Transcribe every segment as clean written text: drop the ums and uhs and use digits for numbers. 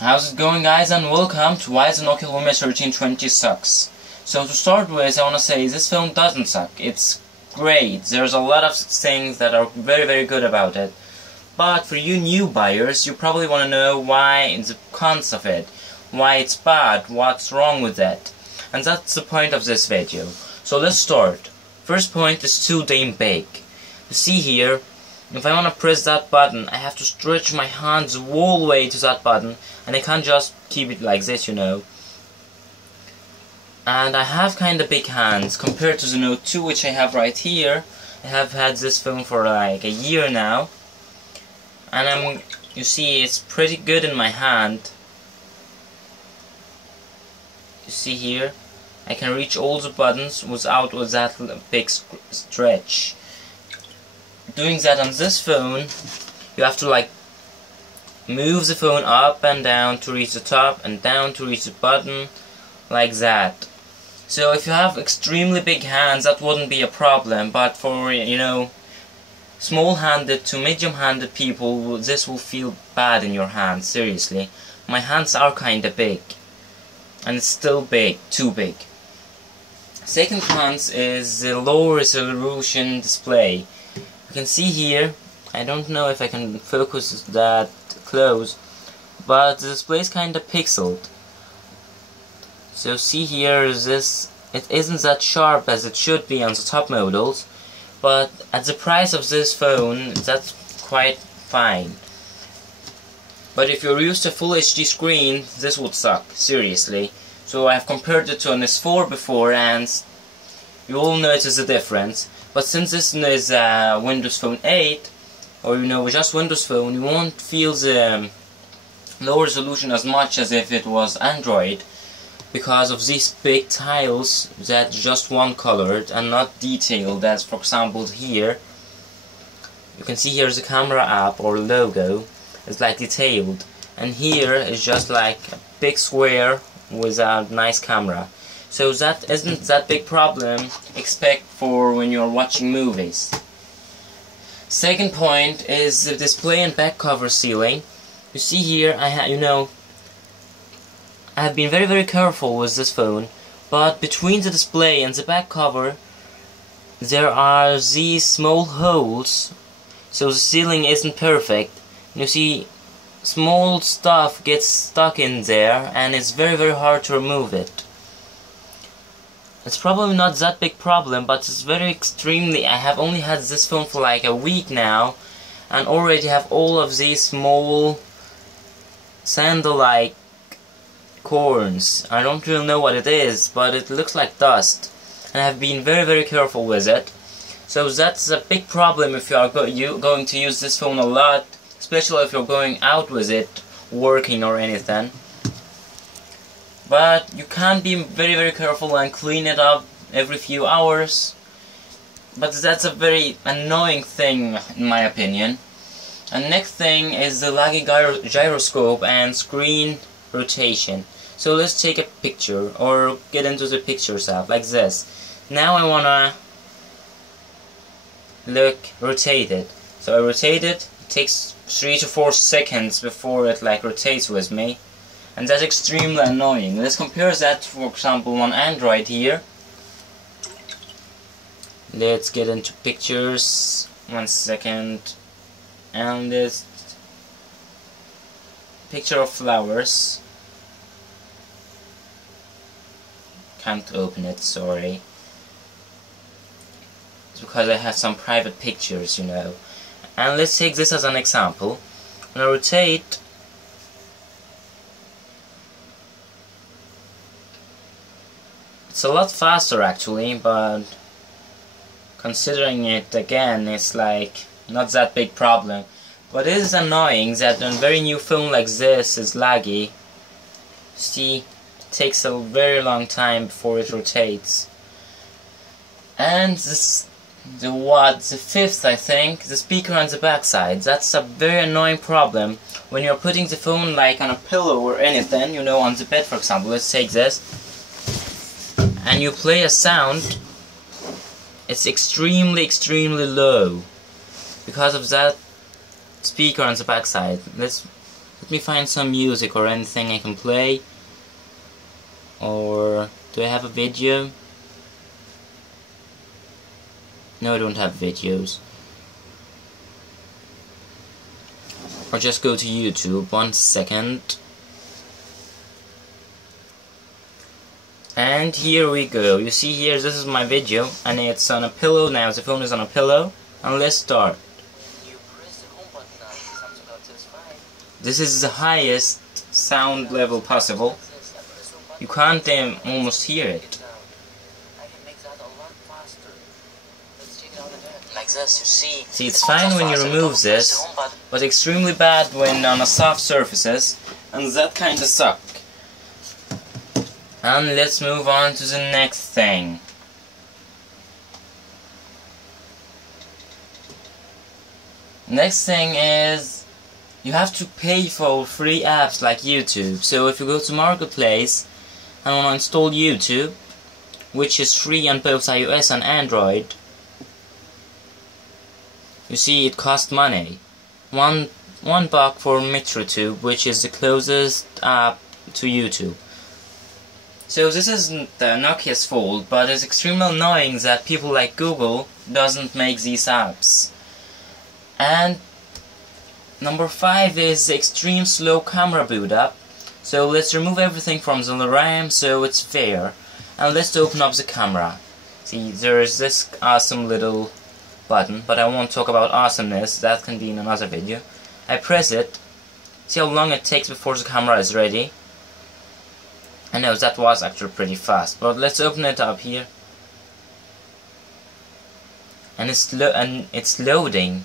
How's it going, guys, and welcome to Why the Nokia Lumia 1320 Sucks. So to start with, I want to say this phone doesn't suck. It's great. There's a lot of things that are very good about it. But for you new buyers, you probably want to know why the cons of it, why it's bad, what's wrong with it. And that's the point of this video. So let's start. First point is too damn big. You see here, if I want to press that button, I have to stretch my hands all the way to that button, and I can't just keep it like this, you know. And I have kinda big hands compared to the Note 2, which I have right here. I have had this phone for like a year now, and you see, it's pretty good in my hand. You see here, I can reach all the buttons with that big stretch. Doing that on this phone, you have to like move the phone up and down to reach the top and down to reach the button, like that. So if you have extremely big hands, that wouldn't be a problem, but for, you know, small-handed to medium-handed people, this will feel bad in your hands, seriously. My hands are kinda big, and it's still big, too big. Second cons is the low resolution display. You can see here, I don't know if I can focus that close, but the display is kinda pixeled. So see here, it isn't that sharp as it should be on the top models, but at the price of this phone, that's quite fine. But if you're used to full HD screen, this would suck, seriously. So I've compared it to an S4 before, and you all notice the difference. But since this is Windows Phone 8, or you know, just Windows Phone, you won't feel the low resolution as much as if it was Android, because of these big tiles that just one colored and not detailed, as for example here. You can see here's a camera app or logo, it's like detailed, and here is just like a big square with a nice camera. So that isn't that big problem, except for when you're watching movies. Second point is the display and back cover sealing. You see here, I have been very careful with this phone, but between the display and the back cover there are these small holes, so the sealing isn't perfect. You see, small stuff gets stuck in there, and it's very hard to remove it. It's probably not that big problem, but it's very extremely. I have only had this phone for like a week now, and already have all of these small sandal-like corns. I don't really know what it is, but it looks like dust, and I've been very careful with it. So that's a big problem if you are going to use this phone a lot, especially if you're going out with it, working or anything. But you can be very careful and clean it up every few hours. But that's a very annoying thing in my opinion. And next thing is the laggy gyroscope and screen rotation. So let's take a picture, or get into the Pictures app, like this. Now I wanna rotate it. So I rotate it, it takes 3 to 4 seconds before it like rotates with me. And that's extremely annoying. Let's compare that, for example, on Android here. Let's get into Pictures. 1 second. And this picture of flowers. Can't open it, sorry. It's because I have some private pictures, you know. And let's take this as an example. When I rotate, it's a lot faster actually, but considering it again, it's like not that big problem. But it is annoying that a very new phone like this is laggy. See, it takes a very long time before it rotates. And the fifth, I think, the speaker on the back side. That's a very annoying problem when you're putting the phone like on a pillow or anything, you know, on the bed for example. Let's take this. And you play a sound, it's extremely low because of that speaker on the back side. Let's Let me find some music or anything I can play. Or do I have a video? No, I don't have videos. Or just go to YouTube. 1 second. And here we go. You see here, this is my video, and it's on a pillow now. The phone is on a pillow, and let's start. This is the highest sound level possible. You can't almost hear it. Like this, you see. See, it's fine when you remove this, but extremely bad when on a soft surfaces, and that kinda suck. And let's move on to the next thing. Next thing is, you have to pay for free apps like YouTube. So if you go to Marketplace and want to install YouTube, which is free on both iOS and Android, you see it costs money. One buck for MetroTube, which is the closest app to YouTube. So this isn't Nokia's fault, but it's extremely annoying that people like Google doesn't make these apps. And number 5 is extreme slow camera boot up. So let's remove everything from the RAM so it's fair. And let's open up the camera. See, there is this awesome little button, but I won't talk about awesomeness, that can be in another video. I press it, see how long it takes before the camera is ready. I know that was actually pretty fast, but let's open it up here. And it's loading.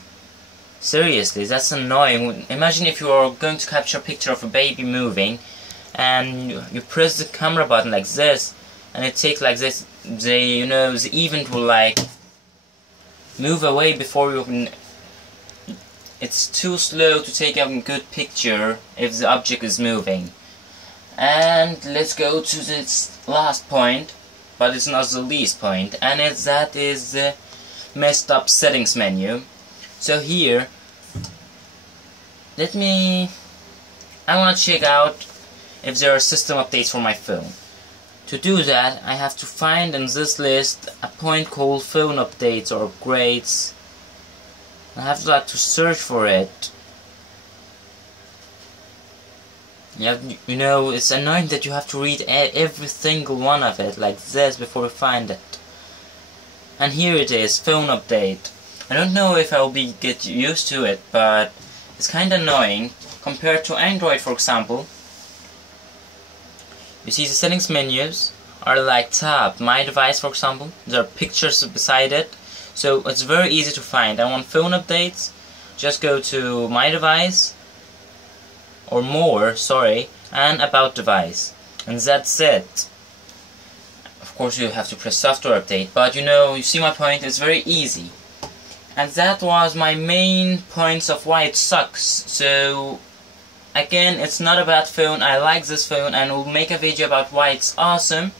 Seriously, that's annoying. Imagine if you are going to capture a picture of a baby moving, and you press the camera button like this, and it takes like this. The event will like move away before you can. It's too slow to take a good picture if the object is moving. And let's go to this last point, but it's not the least point, and that is the messed up settings menu. So here, I want to check out if there are system updates for my phone. To do that, I have to find in this list a point called phone updates or upgrades. I have to search for it. It's annoying that you have to read every single one of it like this before you find it. And here it is, phone update. I don't know if I'll get used to it, but it's kinda annoying compared to Android, for example. You see the settings menus are like tabbed. My device, for example, there are pictures beside it, so it's very easy to find. I want phone updates, just go to my device, or more, sorry, and about device, and that's it. Of course you have to press software update, but you see my point, it's very easy. And that was my main points of why it sucks. So again, it's not a bad phone, I like this phone and will make a video about why it's awesome,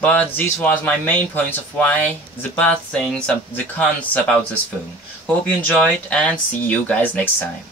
but this was my main points of why the bad things, the cons about this phone. Hope you enjoyed and see you guys next time.